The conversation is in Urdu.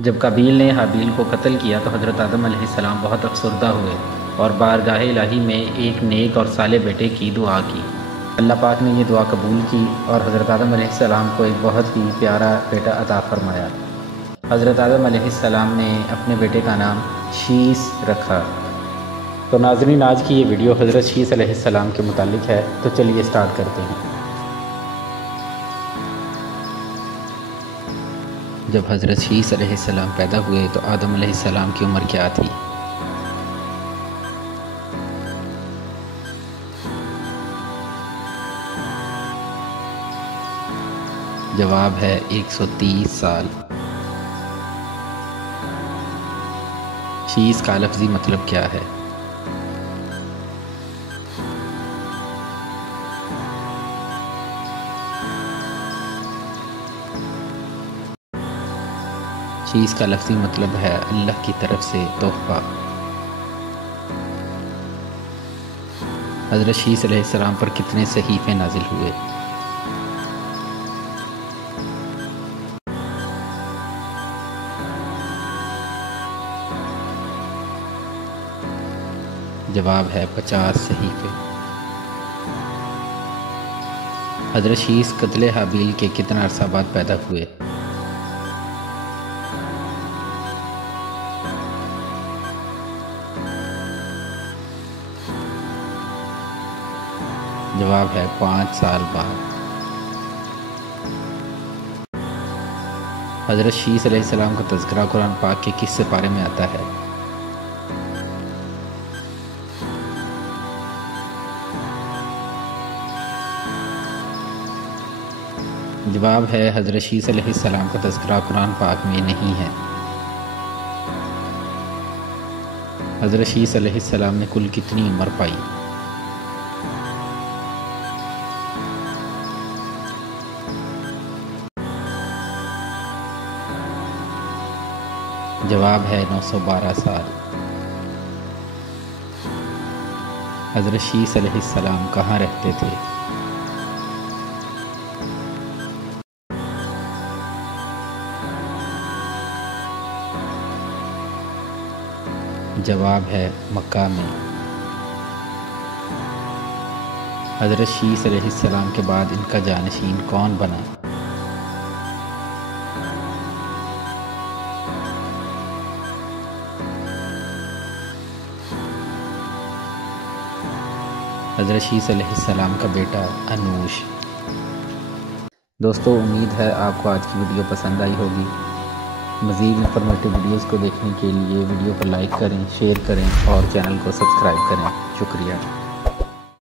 جب قابیل نے حابیل کو قتل کیا تو حضرت آدم علیہ السلام بہت افسردہ ہوئے اور بارگاہ الہی میں ایک نیک اور صالح بیٹے کی دعا کی۔ اللہ پاک نے یہ دعا قبول کی اور حضرت آدم علیہ السلام کو ایک بہت ہی پیارا بیٹا عطا فرمایا۔ حضرت آدم علیہ السلام نے اپنے بیٹے کا نام شیس رکھا۔ تو ناظرین، آج کی یہ ویڈیو حضرت شیس علیہ السلام کے متعلق ہے، تو چلیے سٹارٹ کرتے ہیں۔ جب حضرت شیس علیہ السلام پیدا ہوئے تو آدم علیہ السلام کی عمر کیا تھی؟ جواب ہے 130 سال۔ شیس کا لفظی مطلب کیا ہے؟ شیس کا لفظی مطلب ہے اللہ کی طرف سے تحفہ۔ حضرت شیس علیہ السلام پر کتنے صحیفے نازل ہوئے؟ جواب ہے 50 صحیفے۔ حضرت شیس قتل حابیل کے کتنا عرصہ بعد پیدا ہوئے؟ جواب ہے 5 سال بعد۔ حضرت شیس علیہ السلام کا تذکرہ قرآن پاک کے کس سپارے میں آتا ہے؟ جواب ہے حضرت شیس علیہ السلام کا تذکرہ قرآن پاک میں نہیں ہے۔ حضرت شیس علیہ السلام نے کل کتنی عمر پائی؟ جواب ہے 912 سال۔ حضرت شیس علیہ السلام کہاں رہتے تھے؟ جواب ہے مکہ میں۔ حضرت شیس علیہ السلام کے بعد ان کا جانشین کون بنا؟ حضرت شیس علیہ السلام کا بیٹا انوش۔ دوستو، امید ہے آپ کو آج کی ویڈیو پسند آئی ہوگی۔ مزید انفارمیٹو ویڈیوز کو دیکھنے کے لیے ویڈیو کو لائک کریں، شیئر کریں اور چینل کو سبسکرائب کریں۔ شکریہ۔